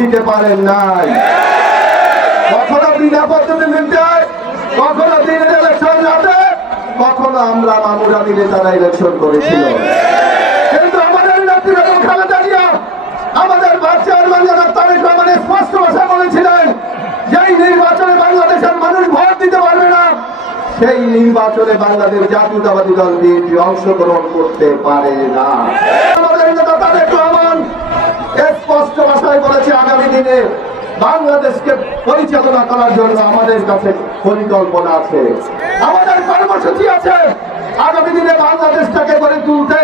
দিতে পারেন নাই। কখনো বিনা মিলতে কখনো ইলেকশন রাতে কখনো আমরা মামুরা মিলে তারা ইলেকশন করেছিল। নির্বাচনে বাংলাদেশের মানুষ দিতে পারবে না, সেই নির্বাচনে বাংলাদেশ জাতীয়তাবাদী দল বিএনপি অংশগ্রহণ করতে পারে না। দিনে বাংলাদেশকে পরিচালনা করার জন্য আমাদের কাছে পরিকল্পনা আছে। আমাদের কর্মসূচি আছে। আগামী দিনে বাংলাদেশটাকে গড়ে তুলতে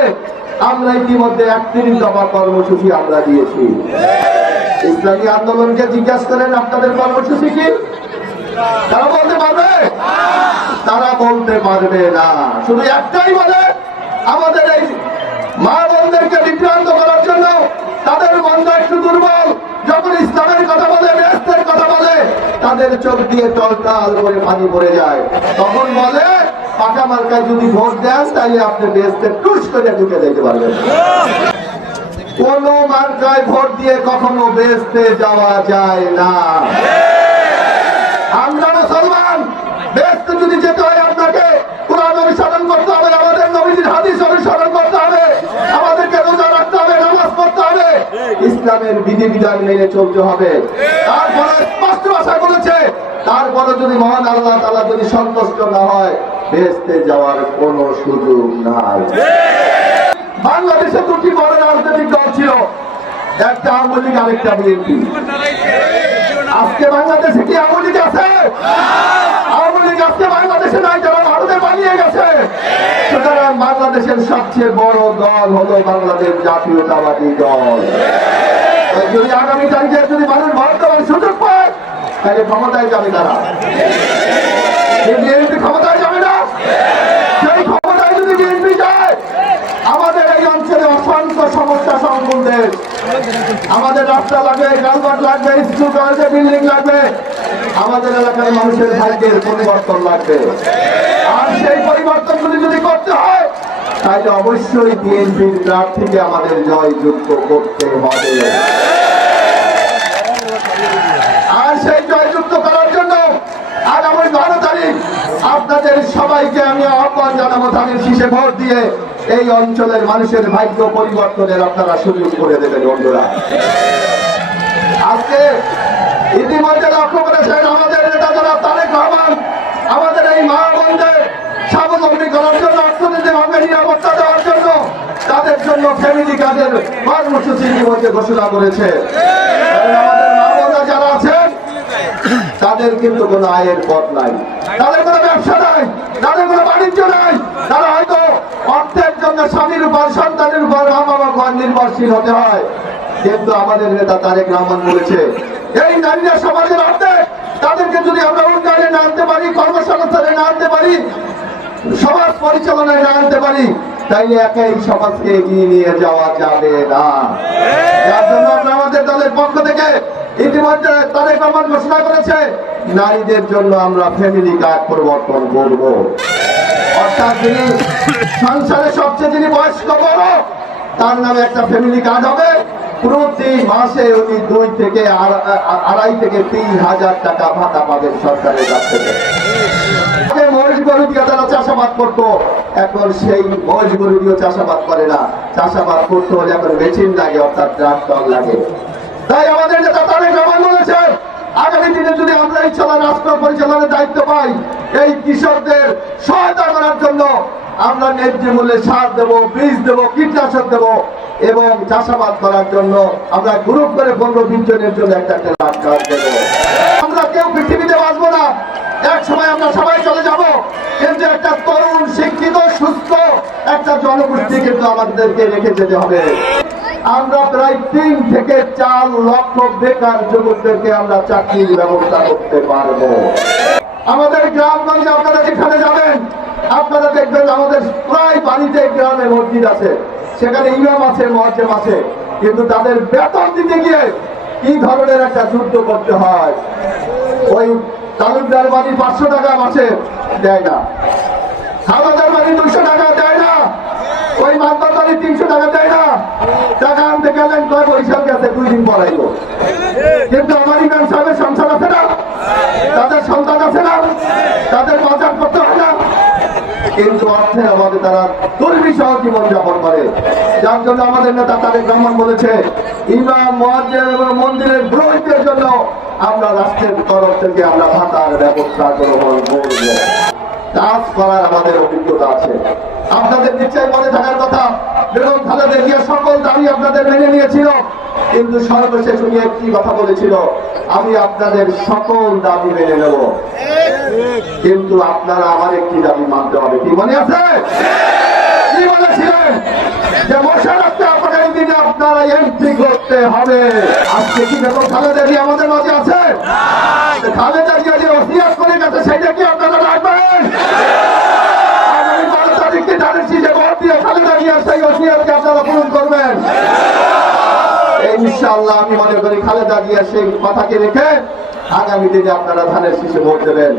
আমরা ইতিমধ্যে একত্রিশ দফা কর্মসূচি আমরা দিয়েছি। ইসলামী আন্দোলনকে জিজ্ঞাসা করেন, আপনাদের কর্মসূচি কি? তারা বলতে পারবে? তারা বলতে পারবে না। শুধু একটাই বলে, আমাদের এই মা বোনদেরকে বিভ্রান্ত করার জন্য তাদের মনটা একটু দুর্বল যখন ইসলামের কথা বলে বেস্তের কথা বলে তাদের চোখ দিয়ে টলটাল করে পানি পড়ে যায়। তখন বলে, পাকা মার্কায় যদি ভোট দেন তাহলে আপনি বেস্তে টুস করে ঢুকে যেতে পারবেন। কোন মার্কায় ভোট দিয়ে কখনো বেস্তে যাওয়া যায় না। আমরা মুসলমান যদি যেতে হয় আপনাকে, কোরআন অনুসরণ করতে হবে, আমাদের নবীজির হাদিস অনুসরণ করতে হবে, আমাদেরকে রোজা রাখতে হবে, নামাজ পড়তে হবে। ইসলামের বিধি বিধান মেনে চলতে হবে। তারপরে স্পষ্ট ভাষা বলেছে তারপরে যদি মহান আল্লাহ তাআলা যদি সন্তুষ্ট না হয় বেস্তে যাওয়ার কোনো সুযোগ নাই। বাংলাদেশে দুটি বড় রাজনৈতিক দল ছিল। একটা আওয়ামী লীগ, আরেকটা বিএনপি। আজকে বাংলাদেশে কি আওয়ামী লীগ আছে? আওয়ামী লীগ আজকে বাংলাদেশে নাই, যারা ভারতে পালিয়ে গেছে। সুতরাং বাংলাদেশের সবচেয়ে বড় দল হলো বাংলাদেশ জাতীয়তাবাদী দল। যদি আগামী তারিখে যদি মানুষ ভারত সুযোগ তাহলে ক্ষমতায় যাবে তারা। বিএনপি ক্ষমতায় যাবে না? সেই ক্ষমতায় যদি বিএনপি যায়, আমাদের এই অঞ্চলে অসংখ্য সমস্যা সংকুল দেশ। আমাদের রাস্তা লাগবে কালভার্ট লাগবে, স্কুল কলেজে বিল্ডিং লাগবে। আমাদের এলাকার মানুষের ভাগ্যের পরিবর্তন লাগবে। আর সেই পরিবর্তনগুলি যদি করতে হয়, তাহলে অবশ্যই বিএনপির প্রার্থীকে আমাদের জয়যুক্ত করতে হবে আর সেই জয়যুক্ত করার জন্য আগামী বারো তারিখ আপনাদের সবাইকে আমি আহ্বান জানাব ধানের শীষে ভোট দিয়ে এই অঞ্চলের মানুষের ভাগ্য পরিবর্তনের আপনারা সুযোগ করে দেবেন, বন্ধুরা। আজকে ইতিমধ্যে লক্ষ্য করেছেন আমাদের নেতা যারা তারেক রহমান, আমাদের এই মা বোনদের স্বাবলম্বী করার জন্য, অর্থনীতি অর্থনৈতিকভাবে নিরাপত্তা দেওয়ার জন্য তাদের জন্য ফ্যামিলি কাজের কর্মসূচি ইতিমধ্যে ঘোষণা করেছে। আমাদের মা যারা আছেন, তাদের কিন্তু কোনো আয়ের পথ নাই। তাদের কোনো ব্যবসা নাই তাদের কোনো বাণিজ্য নাই তারা হয়তো অর্থের জন্য স্বামীর উপর, সন্তানের উপর, মা বাবা ঘর নির্ভরশীল হতে হয়। কিন্তু আমাদের নেতা তারেক রহমান বলেছে, এই নারীরা সমাজের অর্ধেক, তাদেরকে যদি আমরা উন্নয়নে না আনতে পারি, কর্মসংস্থানে না আনতে পারি, সমাজ পরিচালনায় না আনতে পারি, তাইলে একা এই সমাজকে এগিয়ে নিয়ে যাওয়া যাবে না। যার জন্য আমরা আমাদের দলের পক্ষ থেকে ইতিমধ্যে তারেক রহমান ঘোষণা করেছে, নারীদের জন্য আমরা ফ্যামিলি কার্ড পরিবর্তন করব। অর্থাৎ যিনি সংসারে সবচেয়ে যিনি বয়স্ক বড়, তার নামে একটা ফ্যামিলি কার্ড হবে। প্রতি মাসে উনি দুই থেকে আড়া- আড়াই থেকে তিন হাজার টাকা ভাতা পাবেন সরকারের কাছ থেকে। তারা চাষাবাদ করতো, এখন সেই চাষাবাদ করে না। চাষাবাদ করতে হলে এখন মেশিন লাগে, অর্থাৎ ট্রাক্টর লাগে। তাই আমাদের বলেছেন, আগামী দিনে যদি আমরা এই চলা রাষ্ট্র পরিচালনার দায়িত্ব পাই এই কৃষকদের সহায়তা করার জন্য আমরা ন্যায্য মূল্যে সার দেব, বীজ দেব, কীটনাশক দেব এবং চাষাবাদ করার জন্য আমরা গ্রুপ করে পনেরো বিশ জনের জন্য একটা একটা আমরা কেউ পৃথিবীতে বাঁচবো না। এক সময় আমরা সবাই চলে যাব। কিন্তু একটা তরুণ, শিক্ষিত, সুস্থ একটা জনগোষ্ঠী কিন্তু আমাদেরকে রেখে যেতে হবে। আমরা প্রায় তিন থেকে চার লক্ষ বেকার যুবকদেরকে আমরা চাকরির ব্যবস্থা করতে পারব। আমাদের গ্রামগঞ্জে আপনারা যেখানে যাবেন, আপনারা দেখবেন আমাদের প্রায় বাড়িতে গ্রামে মসজিদ আছে। সেখানে ইমাম আছে মহাজেম আছে। কিন্তু তাদের বেতন দিতে গিয়ে কি ধরনের একটা যুদ্ধ করতে হয়, ওই তালুকদার বাড়ি পাঁচশো টাকা মাসে দেয় না। হাওলাদার বাড়ি দুশো টাকা দেয় না। ওই মাতবার বাড়ি তিনশো টাকা দেয় না। টাকা আনতে গেলেন, কয় বৈশাখ গেছে, দুই দিন পরাইব কিন্তু আমার ইমাম সাহেবের কিন্তু অর্থে আমাদের তারা দুর্বিষহ জীবন যাপন করে। যার জন্য আমাদের নেতা তারেক রহমান বলেছে, ইমাম মহাজের এবং মন্দিরের পুরোহিতের জন্য আমরা রাষ্ট্রের তরফ থেকে আমরা ভাতার ব্যবস্থা গ্রহণ করব। কাজ করার আমাদের অভিজ্ঞতা আছে। আপনাদের নিশ্চয় মনে থাকার কথা। বেগম খালেদা জিয়া সকল দাবি আপনাদের মেনে নিয়েছিল। কিন্তু সর্বশেষ উনি একটি কথা বলেছিল, আমি আপনাদের সকল দাবি মেনে নেব। কিন্তু আপনারা আমার একটি দাবি মানতে হবে। কি মনে আছে? কি বলেছিলেন? যে মশারাতে আপাতকালীন দিনে আপনারা এন্ট্রি করতে হবে। আজকে কি বেগম খালেদা জিয়া আমাদের মাঝে আছে? খালেদা জিয়া যে ওসিয়াত করে গেছে, সেটা কি আপনারা রাখবেন আগামী বারো তারিখে জানিয়েছি যে ভোট দিয়ে খালেদা জিয়ার সেই ওসিয়াতকে আপনারা পূরণ করবেন এই ইনশাআল্লাহ আমি মনে করি খালেদা জিয়ার সেই কথাকে রেখে আগামী দিনে আপনারা ধানের শীষে ভোট দেবেন।